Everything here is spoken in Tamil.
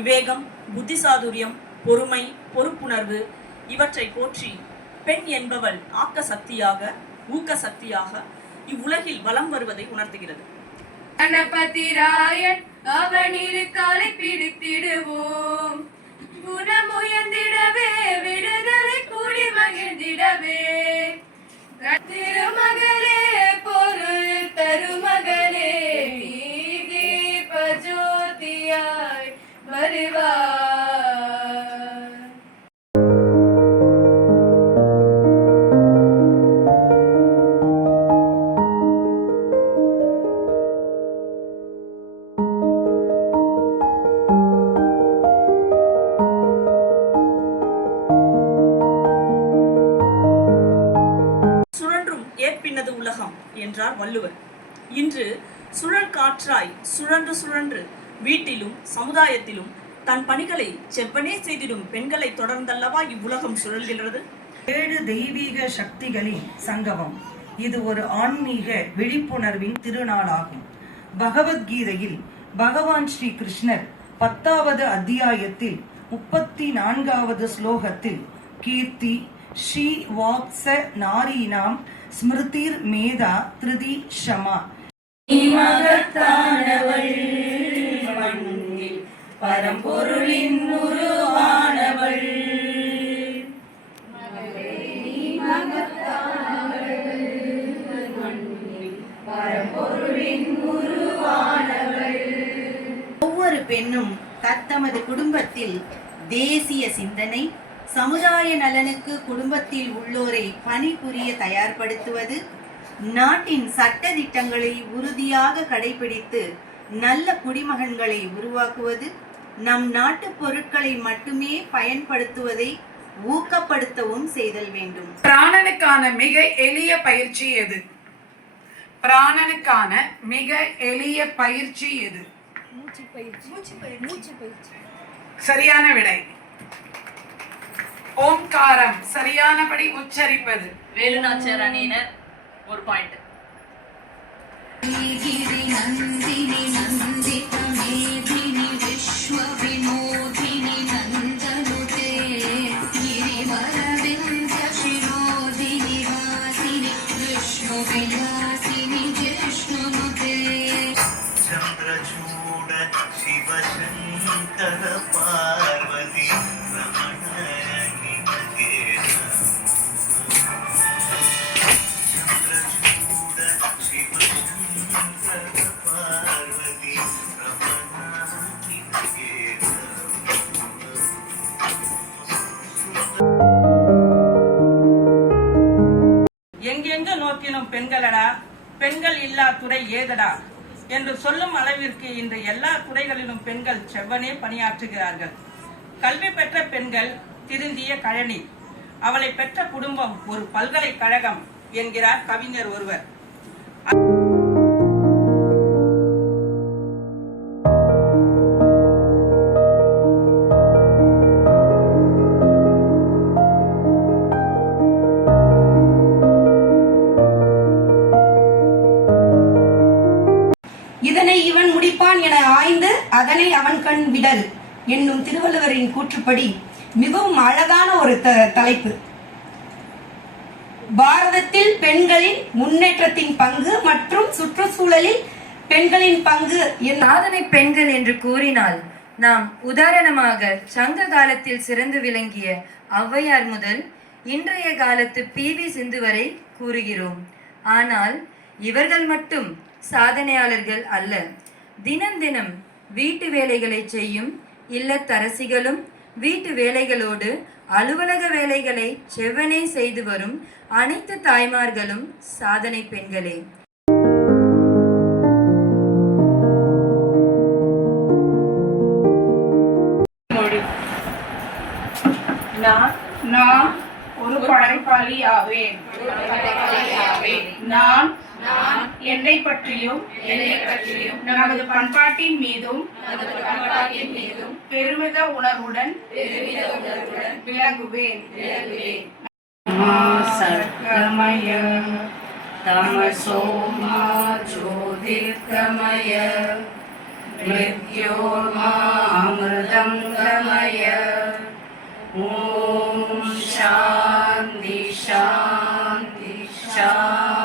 விவேகம் புத்திசாதுரியம் பொறுமை பொறுப்புணர்வு இவற்றை போற்றி பெண் என்பவள் ஆக்க சக்தியாக ஊக்க சக்தியாக இவ்வுலகில் வலம் வருவதை உணர்த்துகிறது. கணபதி ராயன் அவனிரு காலை பிடித்திடுவோம். என்றார் வள்ளுவர். இன்று சுழல் காற்றாய் சுழன்று சுழன்று வீட்டிலும் சமுதாயத்திலும் தன் பணிகளை செவ்வனே செய்திடும் பெண்களை தொடர்ந்தல்லவா இவ்வுலகம் சுழல்கின்றது? ஏழு தெய்வீக சக்திகளின் சங்கமம். இது ஒரு ஆன்மீக விழிப்புணர்வின் திருநாளாகும். பகவத்கீதையில் பகவான் ஸ்ரீ கிருஷ்ணர் பத்தாவது அத்தியாயத்தில் முப்பத்தி நான்காவது ஸ்லோகத்தில் கீர்த்தி ஸ்ரீ வாக்ஸ நாரீனாம் ஸ்மிருதிர் மேதா திருதி ஷமா. மகத்தானவள் மண்ணில் பரம்பொருளின் உருவானவள். ஒவ்வொரு பெண்ணும் தத்தமது குடும்பத்தில் தேசிய சிந்தனை சமுதாய நலனுக்கு குடும்பத்தில் உள்ளோரை பணிபுரிய தயார்படுத்துவது நாட்டின் சட்ட திட்டங்களை உறுதியாக கடைபிடித்து நல்ல குடிமகன்களை உருவாக்குவது நம் நாட்டு பொருட்களை மட்டுமே பயன்படுத்துவதை ஊக்கப்படுத்தவும் செய்தல் வேண்டும். பிராணனுக்கான மிக எளிய பயிற்சி எது? பிராணனுக்கான மிக எளிய பயிற்சி எது? சரியான விடை. ஓம்காரம் சரியானபடி உச்சரிப்பது. வேலுநாச்சர் அணியினர் ஒரு பாயிண்ட் நந்தினி நந்தித மேதினி விஸ்வ வினோதினி நந்தனுதே கிரிவரவிந்த சிரோதினி வாசினி விஷ்ணு விலா எங்கெங்க பெண்களடா பெண்கள் இல்லா துறை ஏதடா? என்று சொல்லும் அளவிற்கு இன்று எல்லா துறைகளிலும் பெண்கள் செவ்வனே பணியாற்றுகிறார்கள். கல்வி பெற்ற பெண்கள் திருந்திய கழனி. அவளை பெற்ற குடும்பம் ஒரு பல்கலைக்கழகம் என்கிறார் கவிஞர் ஒருவர். இவன் என ஆய்ந்து அதனை அவன் கண் விடல் என்னும் திருவள்ளுவரின் கூற்றுப்படி மிகவும் அழகான ஒரு த- தலைப்பு. பாரதத்தில் பெண்களின் முன்னேற்றத்தின் பங்கு மற்றும் சுற்றுச்சூழலில் பெண்களின் பங்கு என் சாதனை பெண்கள் என்று கூறினால் நாம் உதாரணமாக சங்க காலத்தில் சிறந்து விளங்கிய ஔவையார் முதல் இன்றைய காலத்து பி. வி. சிந்து வரை கூறுகிறோம். ஆனால் இவர்கள் மட்டும் சாதனையாளர்கள் அல்ல. தினம் தினம் வீட்டு வேலைகளை செய்யும் இல்லத்தரசிகளும் வீட்டு வேலைகளோடு அலுவலக வேலைகளை செவ்வனே செய்து வரும் அனைத்து தாய்மார்களும் சாதனை பெண்களே. நான் நான் ஒரு படைப்பாளி ஆவேன் நான் நான் என்னை பற்றியும் என்னை பற்றியும் நமது பண்பாட்டின் மீதும் மீதும் பெருமித உணர்வுடன் பெருமித உணர்வுடன் விளங்குவேன். விளங்குவேன். சர்க்கமய தமசோமா ஜோதிர்கமய मृत्योर्मा अमृतं गमय ॐ शान्ति शान्ति शान्ति